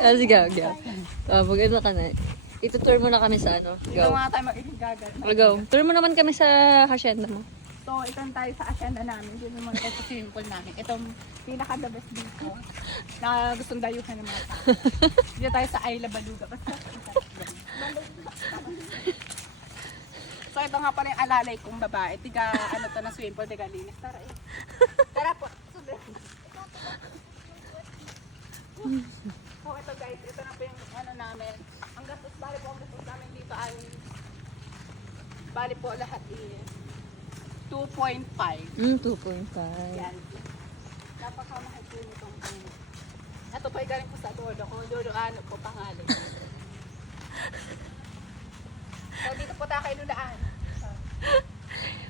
Sige, go. Mag-ano ka na. Itutour mo na kami sa ano. Dito Go. mga tayo mag-igagal. Go. Tour mo naman kami sa hacienda mo. So, ito tayo sa asyenda namin. Dito muna tayo sa swimming pool namin. Itong pinaka-the best dito na gustong dayuhan ng mga tao. Dito tayo sa Ayla Baluga. So, ito nga pala yung alalay kong babae. Tiga, ano to na swimming pool, tiga linis. Tara eh. Tara po. So, ito guys, ito na po yung ano namin. Ang gastos, bali po ang gastos namin dito ay bali po lahat is 2.5. 2.5. Yan. Napakamahal po nitong ito po ay galing po sa Dodo ko. Dodo ano po pangalan. So dito po tayo kay Lulaan.